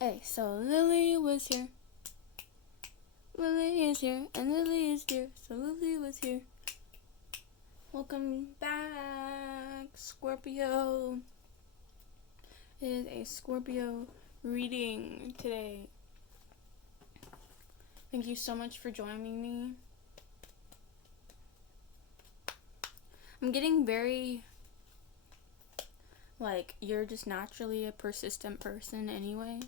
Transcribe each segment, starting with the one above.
Hey, so Lily was here. Lily is here, and Lily is here. So Lily was here. Welcome back, Scorpio. It is a Scorpio reading today. Thank you so much for joining me. I'm getting very, you're just naturally a persistent person anyway.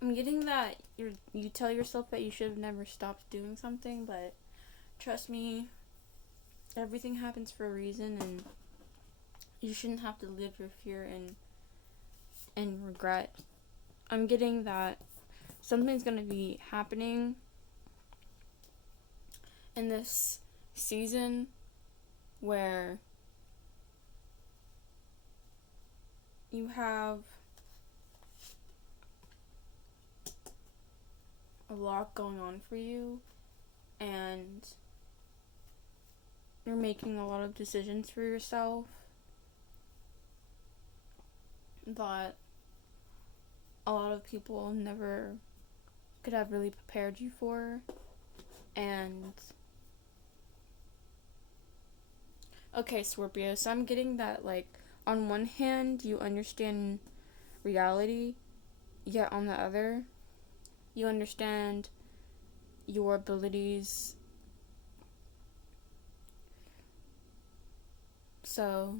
I'm getting that you tell yourself that you should have never stopped doing something, but trust me, everything happens for a reason, and you shouldn't have to live your fear and regret. I'm getting that something's gonna be happening in this season where you have a lot going on for you, and you're making a lot of decisions for yourself that a lot of people never could have really prepared you for. And okay, Scorpio, so I'm getting that, on one hand you understand reality, yet on the other you understand your abilities. So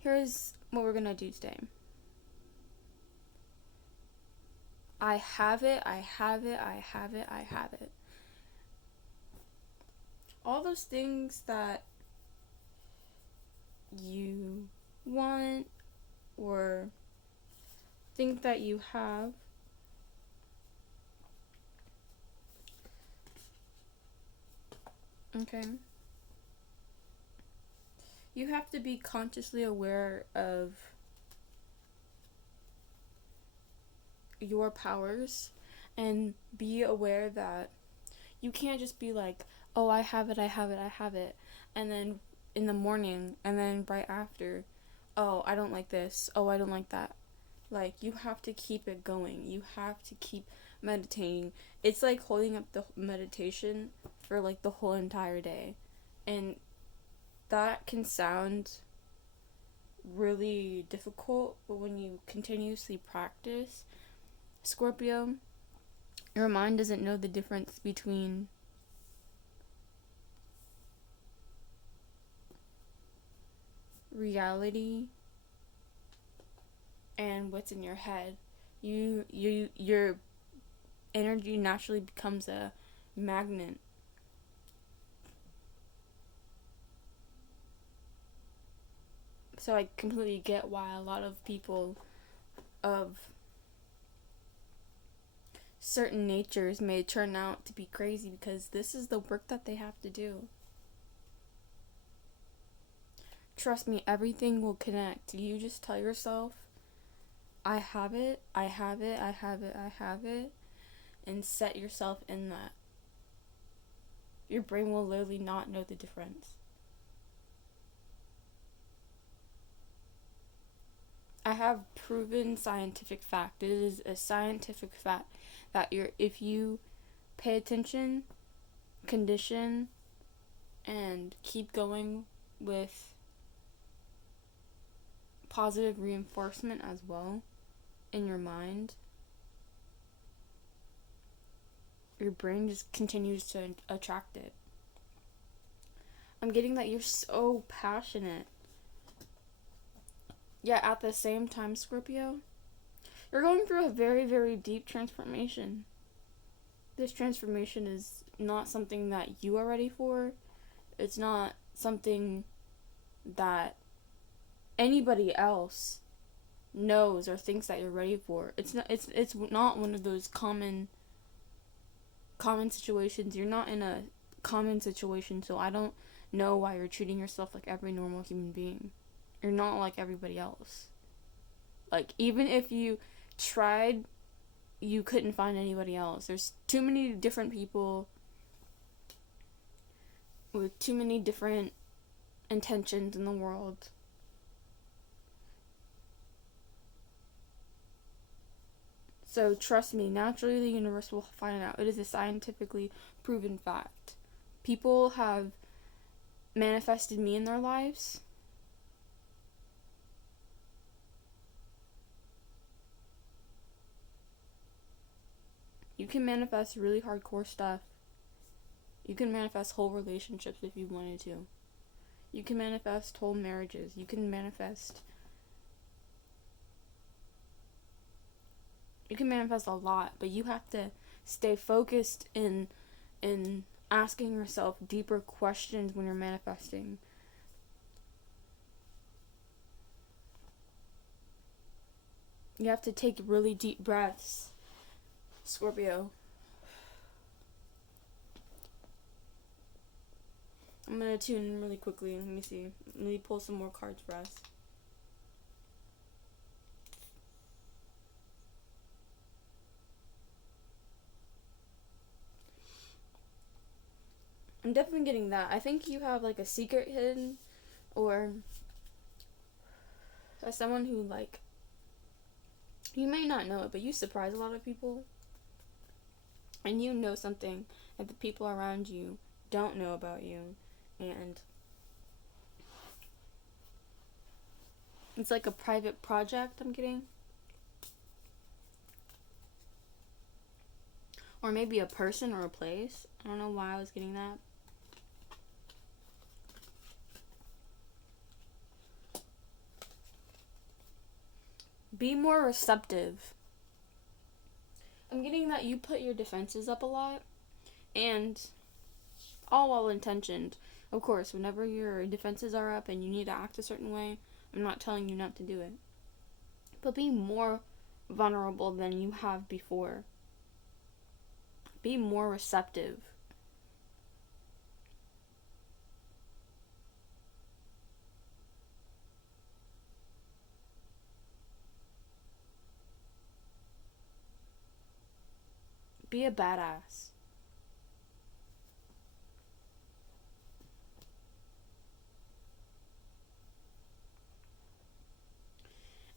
here's what we're gonna do today. I have it. All those things that you want or think that you have, okay? You have to be consciously aware of your powers and be aware that you can't just be like, oh, I have it, and then in the morning, and then right after, oh, I don't like this, oh, I don't like that. You have to keep it going. You have to keep meditating. It's like holding up the meditation for, the whole entire day. And that can sound really difficult, but when you continuously practice, Scorpio, your mind doesn't know the difference between reality and what's in your head. Your energy naturally becomes a magnet. So I completely get why a lot of people of certain natures may turn out to be crazy, because this is the work that they have to do. Trust me, everything will connect. You just tell yourself, I have it, and set yourself in that. Your brain will literally not know the difference. I have proven scientific fact. It is a scientific fact that if you pay attention, condition, and keep going with positive reinforcement as well in your mind, your brain just continues to attract it. I'm getting that you're so passionate. Yet at the same time, Scorpio, you're going through a very, very deep transformation. This transformation is not something that you are ready for. It's not something that anybody else knows or thinks that you're ready for. It's not one of those common situations. You're not in a common situation, so I don't know why you're treating yourself like every normal human being. You're not like everybody else. Even if you tried, you couldn't find anybody else. There's too many different people with too many different intentions in the world. So trust me, naturally the universe will find out. It is a scientifically proven fact. People have manifested me in their lives. You can manifest really hardcore stuff. You can manifest whole relationships if you wanted to. You can manifest whole marriages. You can manifest a lot, but you have to stay focused in asking yourself deeper questions when you're manifesting. You have to take really deep breaths, Scorpio. I'm gonna tune in really quickly. Let me see. Let me pull some more cards for us. I'm definitely getting that. I think you have like a secret hidden, or as someone who, like, you may not know it, but you surprise a lot of people, and you know something that the people around you don't know about you, and it's like a private project I'm getting. Or maybe a person or a place. I don't know why I was getting that. Be more receptive. I'm getting that you put your defenses up a lot, and all well intentioned. Of course, whenever your defenses are up and you need to act a certain way, I'm not telling you not to do it. But be more vulnerable than you have before. Be more receptive. Be a badass.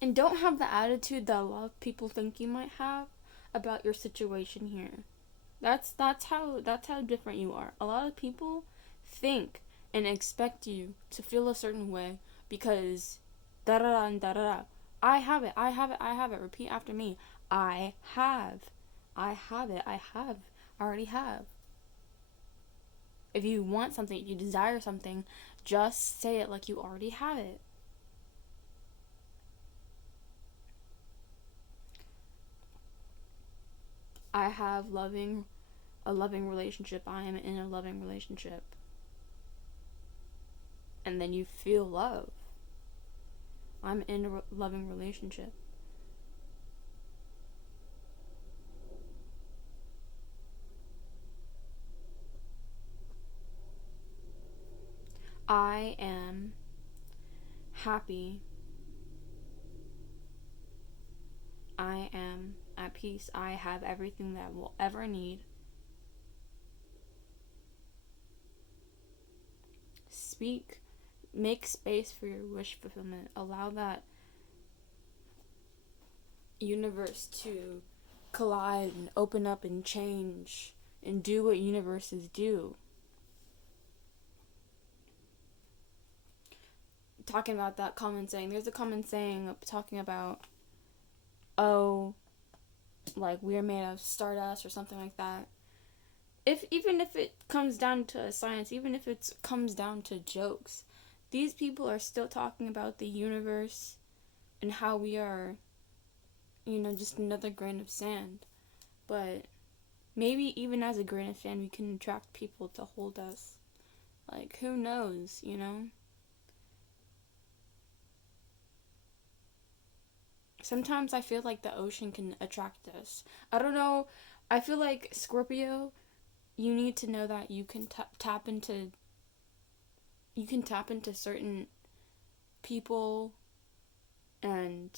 And don't have the attitude that a lot of people think you might have about your situation here. That's how different you are. A lot of people think and expect you to feel a certain way because da da da and da da da. I have it. I have it. I have it. Repeat after me. I have. I have it. I have. I already have. If you want something, if you desire something, just say it like you already have it. I have a loving relationship. I am in a loving relationship. And then you feel love. I'm in a loving relationship. I am happy. I am at peace. I have everything that I will ever need. Speak. Make space for your wish fulfillment. Allow that universe to collide and open up and change and do what universes do. Talking about that common saying, there's a common saying talking about, oh, like we're made of stardust or something like that. Even if it comes down to science, even if it comes down to jokes, these people are still talking about the universe and how we are, just another grain of sand. But maybe even as a grain of sand, we can attract people to hold us. Like, who knows, Sometimes I feel like the ocean can attract us. I don't know. I feel like Scorpio, you need to know that you can tap into certain people and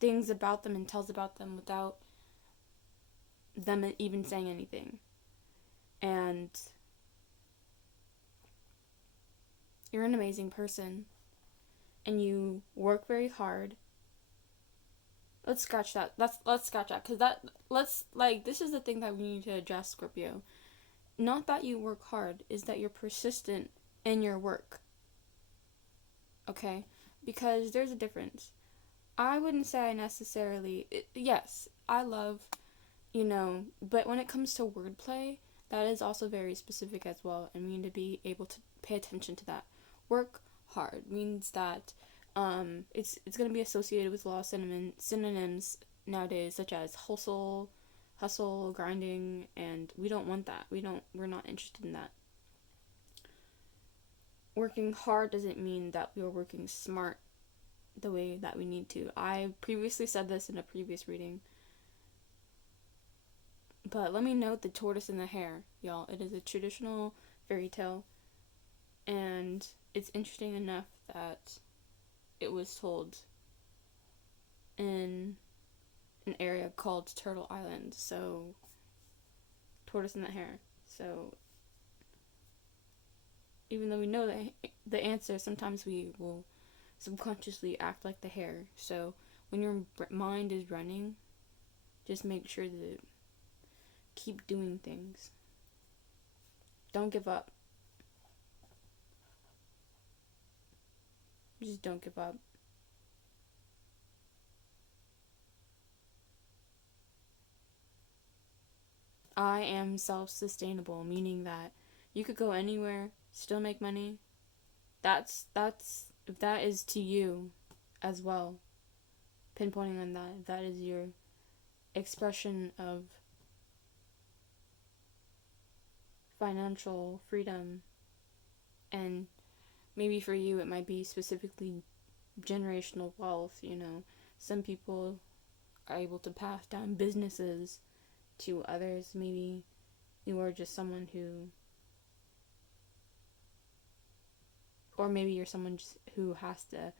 things about them and tells about them without them even saying anything. And you're an amazing person and you work very hard. Let's scratch that. Let's scratch that, because that let's like this is the thing that we need to address, Scorpio. Not that you work hard, is that you're persistent in your work. Okay? Because there's a difference. I wouldn't say I necessarily yes, I love, but when it comes to wordplay, that is also very specific as well, and we need to be able to pay attention to that. Work hard means that it's going to be associated with a lot of synonyms nowadays, such as hustle, grinding, and we don't want that. We're not interested in that. Working hard doesn't mean that we are working smart the way that we need to. I previously said this in a previous reading. But let me note the tortoise and the hare, y'all. It is a traditional fairy tale, and it's interesting enough that it was told in an area called Turtle Island. So, tortoise and the hare. So, even though we know the answer, sometimes we will subconsciously act like the hare. So, when your mind is running, just make sure to keep doing things. Don't give up. Just don't give up. I am self-sustainable, meaning that you could go anywhere, still make money. That's if that is to you as well. Pinpointing on that, if that is your expression of financial freedom, and maybe for you it might be specifically generational wealth. Some people are able to pass down businesses to others. Maybe you are just someone who, or maybe you're someone who has to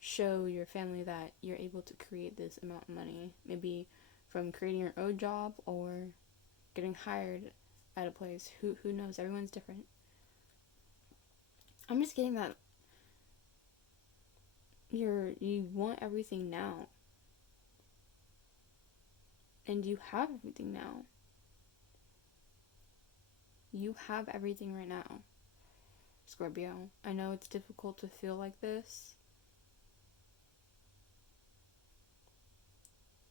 show your family that you're able to create this amount of money, maybe from creating your own job or getting hired at a place. Who knows? Everyone's different. I'm just getting that you want everything now, and you have everything now. You have everything right now, Scorpio. I know it's difficult to feel like this.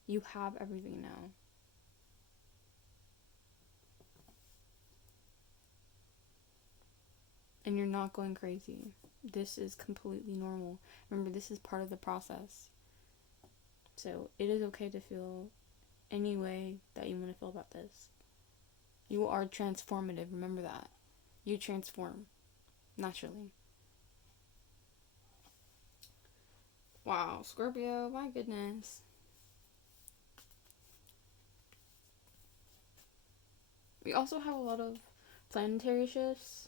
You have everything now. And you're not going crazy. This is completely normal. Remember, this is part of the process. So it is okay to feel any way that you want to feel about this. You are transformative. Remember that. You transform naturally. Wow, Scorpio, my goodness. We also have a lot of planetary shifts.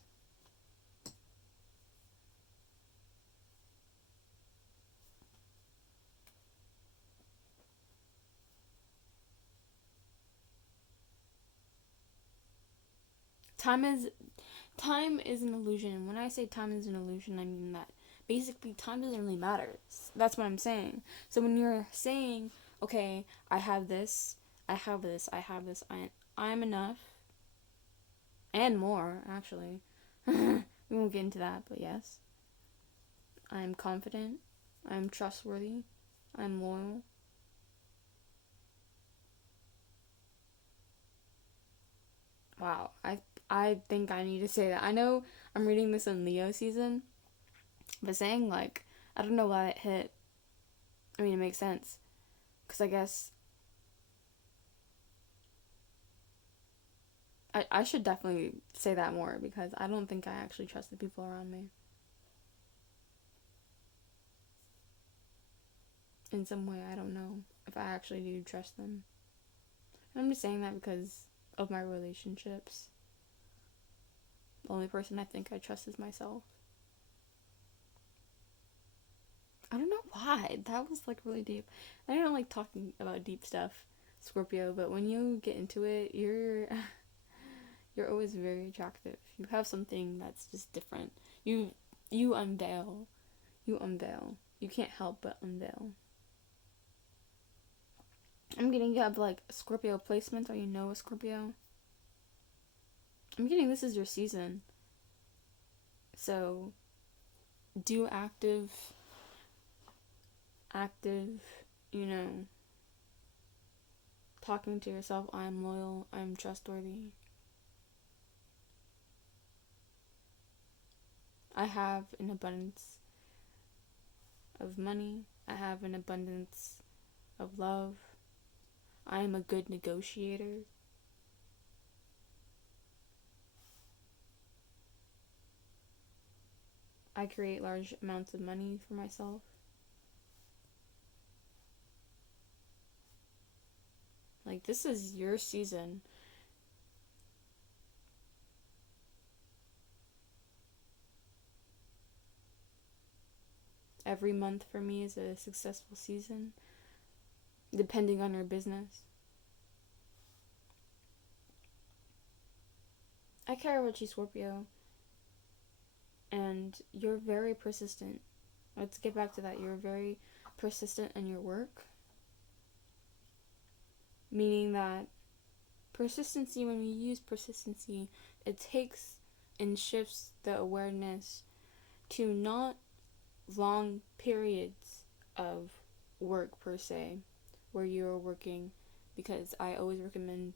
Time is an illusion. When I say time is an illusion, I mean that basically time doesn't really matter. That's what I'm saying. So when you're saying, okay, I have this, I'm enough, and more, actually. We won't get into that, but yes. I'm confident, I'm trustworthy, I'm loyal. Wow, I think I need to say that. I know I'm reading this in Leo season, but saying, like, I don't know why it hit. I mean, it makes sense. Because I guess I should definitely say that more, because I don't think I actually trust the people around me. In some way, I don't know if I actually do trust them. And I'm just saying that because of my relationships. The only person I think I trust is myself. I don't know why. That was like really deep. I don't like talking about deep stuff, Scorpio, but when you get into it, you're always very attractive. You have something that's just different. You unveil. You unveil. You can't help but unveil. I'm getting you have like Scorpio placements. Are you know a Scorpio? I'm getting this is your season. So do active, you know, talking to yourself. I'm loyal. I'm trustworthy. I have an abundance of money. I have an abundance of love. I am a good negotiator. I create large amounts of money for myself. Like, this is your season. Every month for me is a successful season, depending on your business. I care about you, Scorpio. And you're very persistent. Let's get back to that. You're very persistent in your work. Meaning that persistency, when we use persistency, it takes and shifts the awareness to not long periods of work per se, where you're working, because I always recommend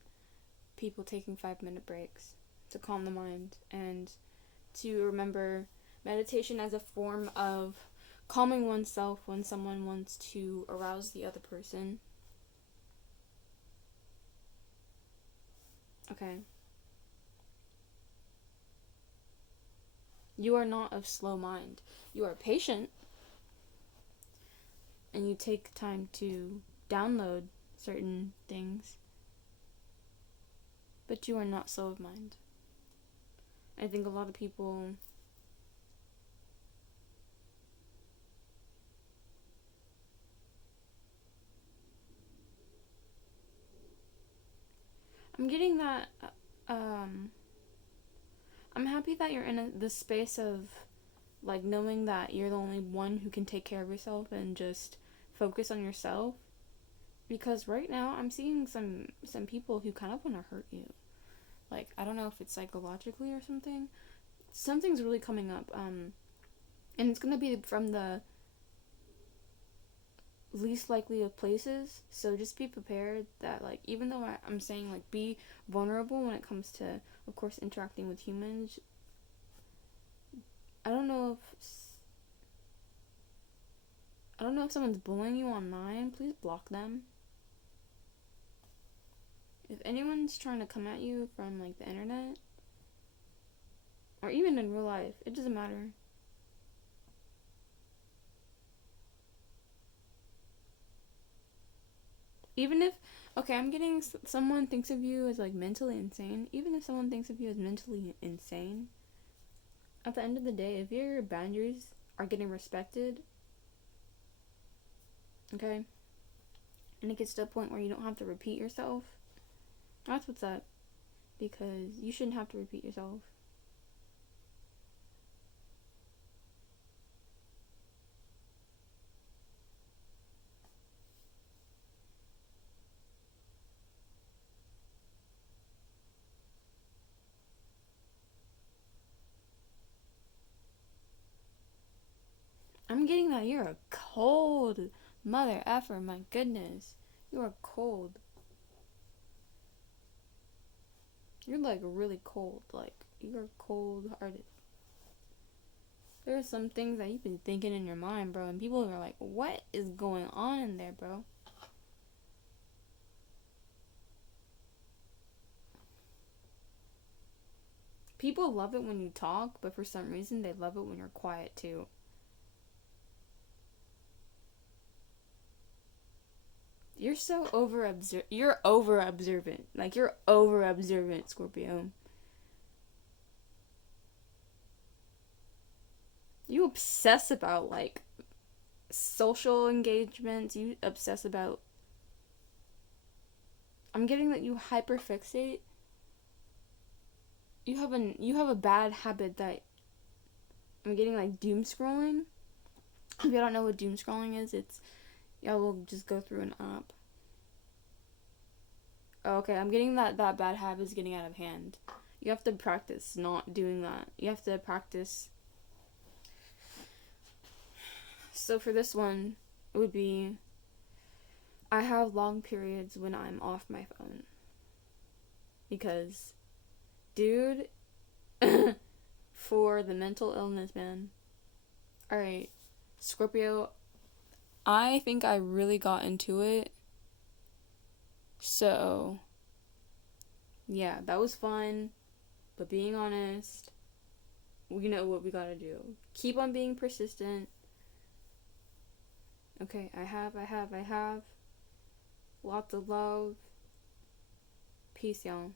people taking 5-minute breaks to calm the mind and to remember meditation as a form of calming oneself when someone wants to arouse the other person. Okay. You are not of slow mind. You are patient and you take time to download certain things, but you are not slow of mind. I think a lot of people I'm getting that I'm happy that you're in this space of like knowing that you're the only one who can take care of yourself and just focus on yourself, because right now I'm seeing some people who kind of want to hurt you. Like, I don't know if it's psychologically or something. Something's really coming up, and it's gonna be from the least likely of places. So just be prepared that, like, even though I'm saying like be vulnerable when it comes to, of course, interacting with humans. I don't know if someone's bullying you online. Please block them. If anyone's trying to come at you from like the internet or even in real life, it doesn't matter. Even if, okay, I'm getting someone thinks of you as like mentally insane. Even if someone thinks of you as mentally insane, at the end of the day, if your boundaries are getting respected, okay, and it gets to a point where you don't have to repeat yourself, that's what's up. Because you shouldn't have to repeat yourself. I'm getting that you're a cold mother effer, my goodness. You are cold. You're like really cold. Like, you're cold hearted. There are some things that you've been thinking in your mind, bro, and people are like, what is going on in there, bro? People love it when you talk, but for some reason they love it when you're quiet too. You're so you're over observant. Like, you're over observant, Scorpio. You obsess about like social engagements. You obsess about, I'm getting that you hyperfixate. You have a bad habit that I'm getting like doom scrolling. If you don't know what doom scrolling is, it's y'all will just go through an app. Oh, okay, I'm getting that bad habit is getting out of hand. You have to practice not doing that. You have to practice. So for this one, it would be I have long periods when I'm off my phone. Because, dude, for the mental illness, man. Alright, Scorpio, I think I really got into it. So, yeah, that was fun. But being honest, we know what we gotta do. Keep on being persistent. Okay, I have. Lots of love. Peace, y'all.